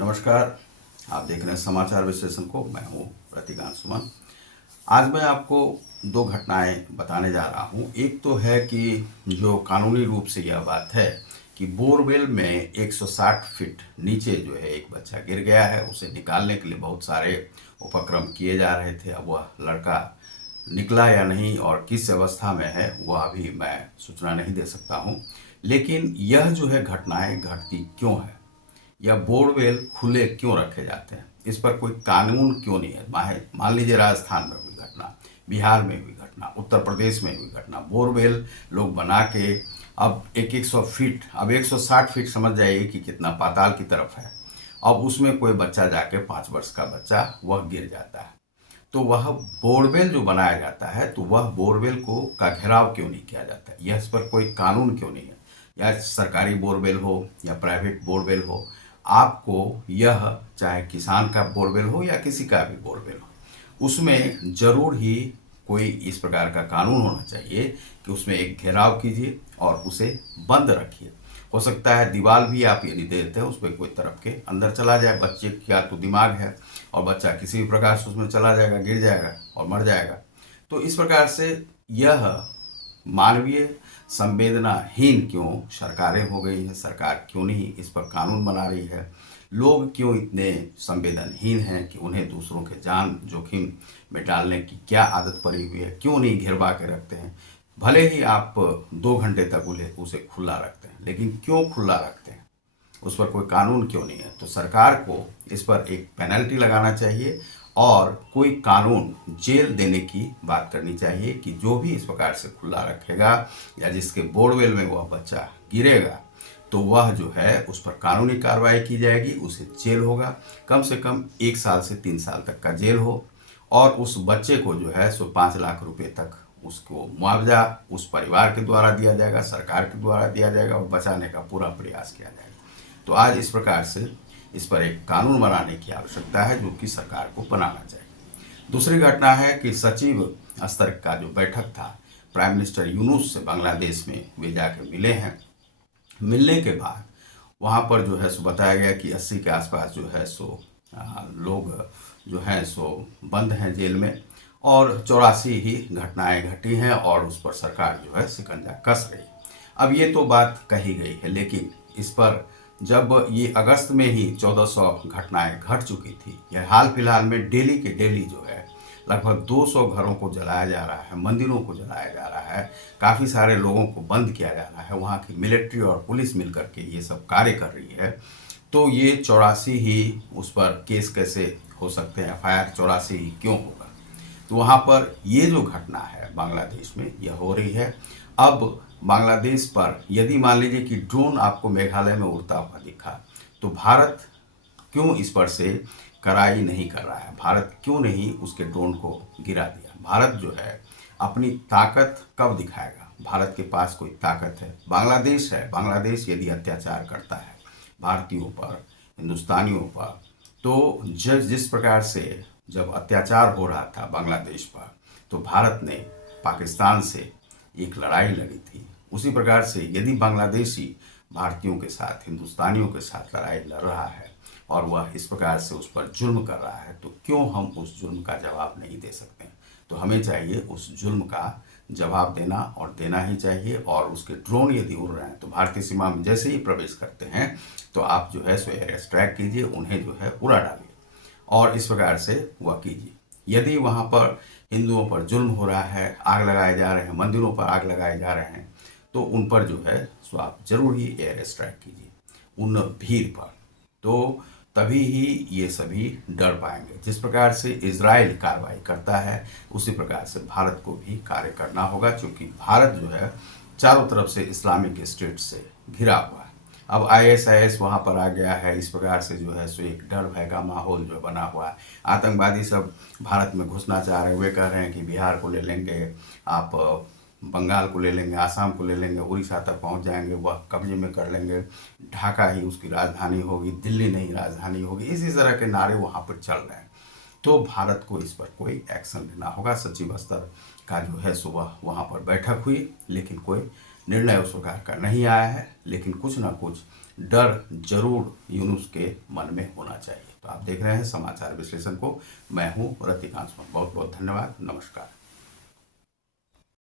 नमस्कार। आप देख रहे हैं समाचार विश्लेषण को। मैं हूं प्रतिकांत सुमन। आज मैं आपको दो घटनाएं बताने जा रहा हूं। एक तो है कि जो कानूनी रूप से यह बात है कि बोरवेल में 160 फीट नीचे जो है एक बच्चा गिर गया है। उसे निकालने के लिए बहुत सारे उपक्रम किए जा रहे थे। अब वह लड़का निकला या नहीं और किस अवस्था में है वह अभी मैं सूचना नहीं दे सकता हूं। लेकिन यह जो है घटनाएं घटती क्यों है या बोरवेल खुले क्यों रखे जाते हैं, इस पर कोई कानून क्यों नहीं है। मान लीजिए राजस्थान में हुई घटना, बिहार में हुई घटना, उत्तर प्रदेश में हुई घटना, बोरवेल लोग बना के अब 100 फीट, अब 160 फीट समझ जाइए कि कितना पाताल की तरफ है। अब उसमें कोई बच्चा जाके 5 वर्ष का बच्चा वह गिर जाता है, तो वह बोरवेल जो बनाया जाता है तो वह बोरवेल को का घेराव क्यों नहीं किया जाता है, यह इस पर कोई कानून क्यों नहीं है। या सरकारी बोरवेल हो या प्राइवेट बोरवेल हो, आपको यह चाहे किसान का बोरवेल हो या किसी का भी बोरवेल हो, उसमें जरूर ही कोई इस प्रकार का कानून होना चाहिए कि उसमें एक घेराव कीजिए और उसे बंद रखिए। हो सकता है दीवार भी आप यदि देते हैं उसमें कोई तरफ के अंदर चला जाए, बच्चे का तो दिमाग है और बच्चा किसी भी प्रकार से उसमें चला जाएगा, गिर जाएगा और मर जाएगा। तो इस प्रकार से यह मानवीय संवेदनाहीन क्यों सरकारें हो गई हैं। सरकार क्यों नहीं इस पर कानून बना रही है। लोग क्यों इतने संवेदनहीन हैं कि उन्हें दूसरों के जान जोखिम में डालने की क्या आदत पड़ी हुई है, क्यों नहीं घेरवा के रखते हैं। भले ही आप 2 घंटे तक उसे खुला रखते हैं, लेकिन क्यों खुला रखते हैं, उस पर कोई कानून क्यों नहीं है। तो सरकार को इस पर एक पेनल्टी लगाना चाहिए और कोई कानून जेल देने की बात करनी चाहिए कि जो भी इस प्रकार से खुला रखेगा या जिसके बोरवेल में वह बच्चा गिरेगा तो वह जो है उस पर कानूनी कार्रवाई की जाएगी, उसे जेल होगा, कम से कम 1 साल से 3 साल तक का जेल हो। और उस बच्चे को जो है सो 5 लाख रुपए तक उसको मुआवजा उस परिवार के द्वारा दिया जाएगा, सरकार के द्वारा दिया जाएगा और बचाने का पूरा प्रयास किया जाएगा। तो आज इस प्रकार से इस पर एक कानून बनाने की आवश्यकता है जो कि सरकार को बनाना चाहिए। दूसरी घटना है कि सचिव स्तर का जो बैठक था, प्राइम मिनिस्टर यूनुस से बांग्लादेश में वे जाकर मिले हैं। मिलने के बाद वहाँ पर जो है सो बताया गया कि 80 के आसपास जो है सो लोग जो हैं सो बंद हैं जेल में और 84 ही घटनाएं घटी हैं और उस पर सरकार जो है शिकंजा कस रही है। अब ये तो बात कही गई है, लेकिन इस पर जब ये अगस्त में ही 1400 घटनाएं घट चुकी थी, यह हाल फिलहाल में डेली के डेली जो है लगभग 200 घरों को जलाया जा रहा है, मंदिरों को जलाया जा रहा है, काफ़ी सारे लोगों को बंद किया जा रहा है, वहाँ की मिलिट्री और पुलिस मिलकर के ये सब कार्य कर रही है। तो ये 84 ही उस पर केस कैसे हो सकते हैं, FIR 84 ही क्यों होगा। तो वहाँ पर ये जो घटना है बांग्लादेश में यह हो रही है। अब बांग्लादेश पर यदि मान लीजिए कि ड्रोन आपको मेघालय में उड़ता हुआ दिखा तो भारत क्यों इस पर से कराई नहीं कर रहा है, भारत क्यों नहीं उसके ड्रोन को गिरा दिया। भारत जो है अपनी ताकत कब दिखाएगा, भारत के पास कोई ताकत है। बांग्लादेश है, बांग्लादेश यदि अत्याचार करता है भारतीयों पर, हिंदुस्तानियों पर, तो जिस प्रकार से जब अत्याचार हो रहा था बांग्लादेश पर तो भारत ने पाकिस्तान से एक लड़ाई लड़ी थी, उसी प्रकार से यदि बांग्लादेशी भारतीयों के साथ, हिंदुस्तानियों के साथ लड़ाई लड़ रहा है और वह इस प्रकार से उस पर जुल्म कर रहा है तो क्यों हम उस जुल्म का जवाब नहीं दे सकते। तो हमें चाहिए उस जुल्म का जवाब देना और देना ही चाहिए। और उसके ड्रोन यदि उड़ रहे हैं तो भारतीय सीमा में जैसे ही प्रवेश करते हैं तो आप जो है सो एयर स्ट्राइक कीजिए, उन्हें जो है उड़ा डालिए और इस प्रकार से वह कीजिए। यदि वहाँ पर हिंदुओं पर जुल्म हो रहा है, आग लगाए जा रहे हैं, मंदिरों पर आग लगाए जा रहे हैं, तो उन पर जो है सो आप जरूर ही एयर स्ट्राइक कीजिए उन भीड़ पर। तो तभी ही ये सभी डर पाएंगे। जिस प्रकार से इजराइल कार्रवाई करता है उसी प्रकार से भारत को भी कार्य करना होगा, क्योंकि भारत जो है चारों तरफ से इस्लामिक स्टेट से घिरा हुआ है। अब ISIS वहाँ पर आ गया है, इस प्रकार से जो है सो एक डर भय का माहौल जो बना हुआ है। आतंकवादी सब भारत में घुसना चाह रहे हैं, वे कह रहे हैं कि बिहार को ले लेंगे, आप बंगाल को ले लेंगे, आसाम को ले लेंगे, उड़ीसा तक पहुंच जाएंगे, वह कब्जे में कर लेंगे, ढाका ही उसकी राजधानी होगी, दिल्ली नहीं राजधानी होगी। इसी तरह के नारे वहाँ पर चल रहे हैं। तो भारत को इस पर कोई एक्शन लेना होगा। सचिव स्तर का जो है सो वह वहाँ पर बैठक हुई, लेकिन कोई निर्णय उस प्रकार का नहीं आया है, लेकिन कुछ ना कुछ डर जरूर यूनुस के मन में होना चाहिए। तो आप देख रहे हैं समाचार विश्लेषण को, मैं हूं रतिकांत सुमन। बहुत बहुत धन्यवाद, नमस्कार।